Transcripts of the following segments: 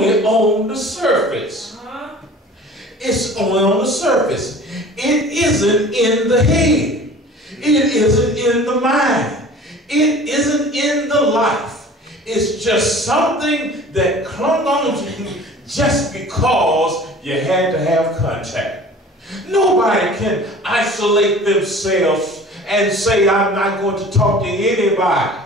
only on the surface. It's only on the surface. It isn't in the head. It isn't in the mind. It isn't in the life. It's just something that clung on to you just because you had to have contact. Nobody can isolate themselves and say, I'm not going to talk to anybody.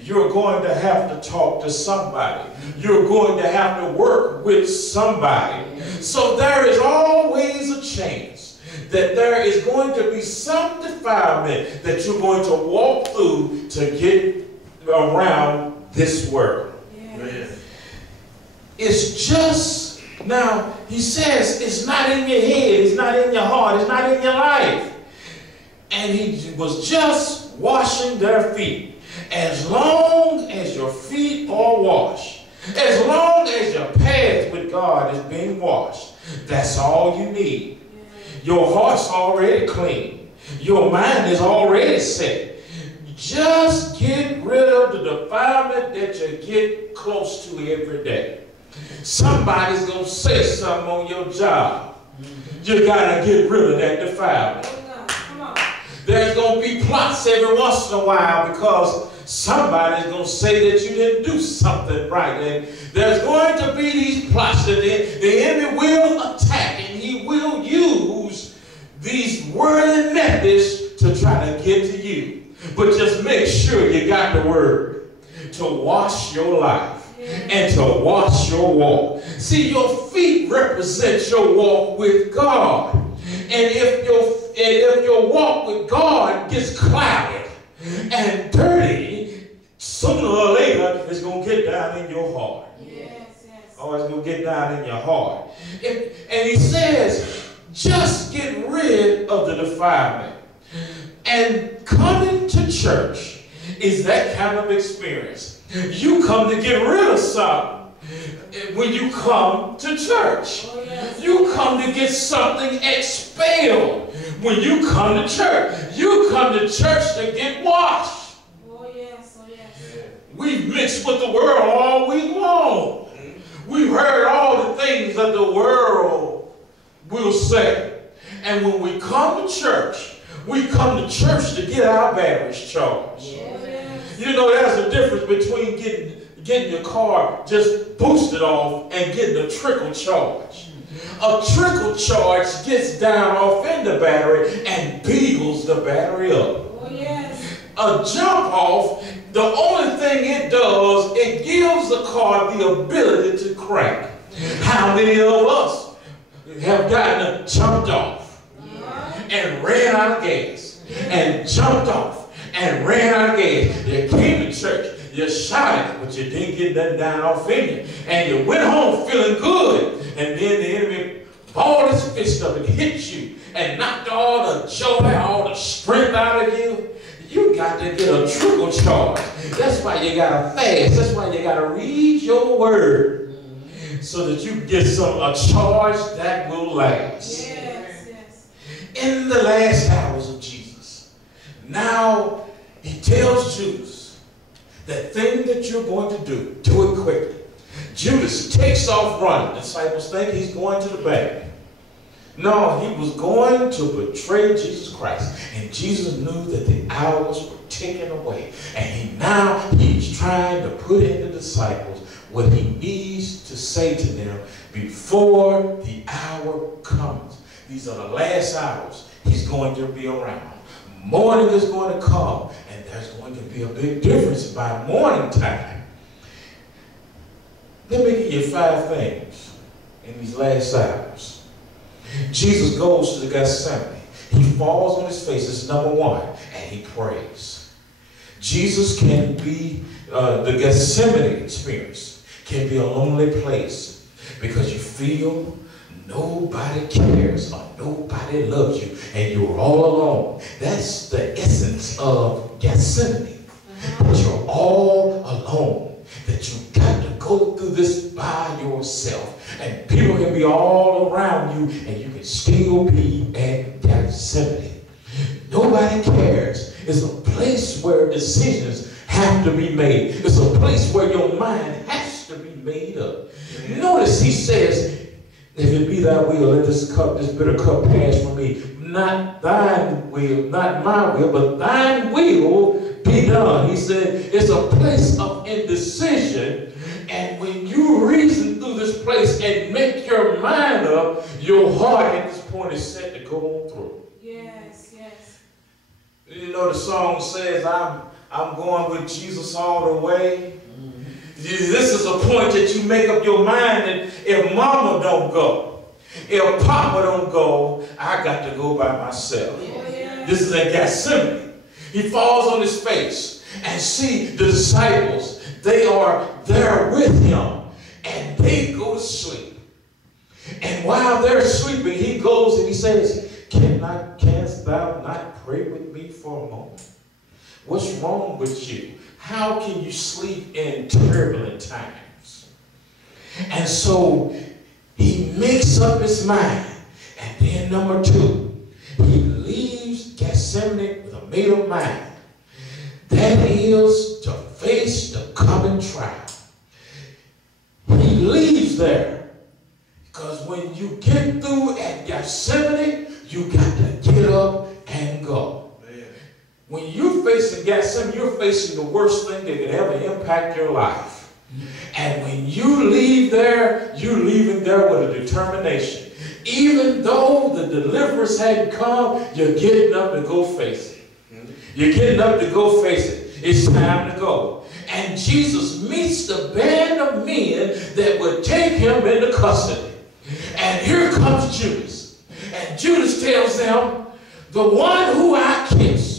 You're going to have to talk to somebody. You're going to have to work with somebody. So there is always a chance that there is going to be some defilement that you're going to walk through to get around this world. Yes. It's just, now he says it's not in your head, it's not in your heart, it's not in your life. And he was just washing their feet. As long as your feet are washed, as long as your path with God is being washed, that's all you need. Your heart's already clean. Your mind is already set. Just get rid of the defilement that you get close to every day. Somebody's going to say something on your job. You got to get rid of that defilement. There's going to be plots every once in a while because somebody's going to say that you didn't do something right. And there's going to be these plots that the enemy will attack, and he will use these worldly methods to try to get to you. But just make sure you got the word to wash your life and to wash your walk. See, your feet represent your walk with God. And if your walk with God gets clouded and dirty, sooner or later it's going to get down in your heart. Yes. Or it's going to get down in your heart. And he says, just get rid of the defilement. And coming to church is that kind of experience. You come to get rid of something. When you come to church, you come to get something expelled. When you come to church, you come to church to get washed. We've mixed with the world all week long. We've heard all the things that the world will say. And when we come to church, we come to church to get our batteries charged. You know, there's a difference between getting your car just boosted off and getting a trickle charge. A trickle charge gets down off in the battery and beagles the battery up. A jump off, the only thing it does, it gives the car the ability to crank. How many of us have gotten jumped off and ran out of gas, and jumped off and ran out of gas? You came to church, you shouted, but you didn't get nothing down off in you. And you went home feeling good. And then the enemy balled his fist up and hit you and knocked all the joy, all the strength out of you. You got to get a trickle charge. That's why you got to fast. That's why you got to read your word so that you get a charge that will last. In the last hours of Jesus, now he tells Judas, that thing that you're going to do it quickly. Judas takes off running. The disciples think he's going to the bank. No, he was going to betray Jesus Christ. And Jesus knew that the hours were ticking away. And he's trying to put in the disciples what he needs to say to them before the hour comes. These are the last hours he's going to be around. Morning is going to come, and there's going to be a big difference by morning time. Let me give you 5 things in these last hours. Jesus goes to the Gethsemane. He falls on his face. It's number 1, and he prays. Jesus can be, the Gethsemane experience can be a lonely place because you feel nobody cares or nobody loves you and you're all alone. That's the essence of Gethsemane. That you're all alone. That you've got to go through this by yourself. And people can be all around you and you can still be at Gethsemane. Nobody cares. It's a place where decisions have to be made. It's a place where your mind has to be made up. Notice he says, if it be thy will, let this bitter cup pass from me. Not thine will, not my will, but thine will be done. He said it's a place of indecision. And when you reason through this place and make your mind up, your heart at this point is set to go on through. Yes, yes. You know the song says, I'm going with Jesus all the way. This is a point that you make up your mind that if mama don't go, if papa don't go, I got to go by myself. Yeah. This is at Gethsemane. He falls on his face and see the disciples. They are there with him and they go to sleep. And while they're sleeping, he goes and he says, canst thou not pray with me for a moment? What's wrong with you? How can you sleep in turbulent times? And so he makes up his mind. And then number 2, he leaves Gethsemane with a made up mind. That is to face the coming trial. He leaves there because when you get through at Gethsemane, you got to get up and go. When you're facing Gethsemane, you're facing the worst thing that could ever impact your life. And when you leave there, you're leaving there with a determination. Even though the deliverance hadn't come, you're getting up to go face it. You're getting up to go face it. It's time to go. And Jesus meets the band of men that would take him into custody. And here comes Judas. And Judas tells them, the one who I kissed,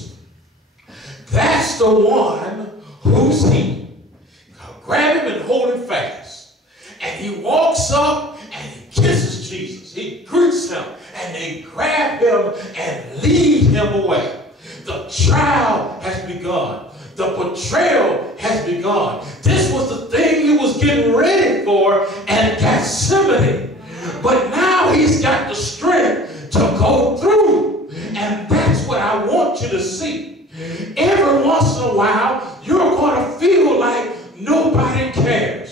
that's the one who's he. Grab him and hold him fast. And he walks up and he kisses Jesus. He greets him and they grab him and lead him away. The trial has begun. The betrayal has begun. This was the thing he was getting ready for at Gethsemane. But now he's got the strength to go through. And that's what I want you to see. Every once in a while, you're going to feel like nobody cares.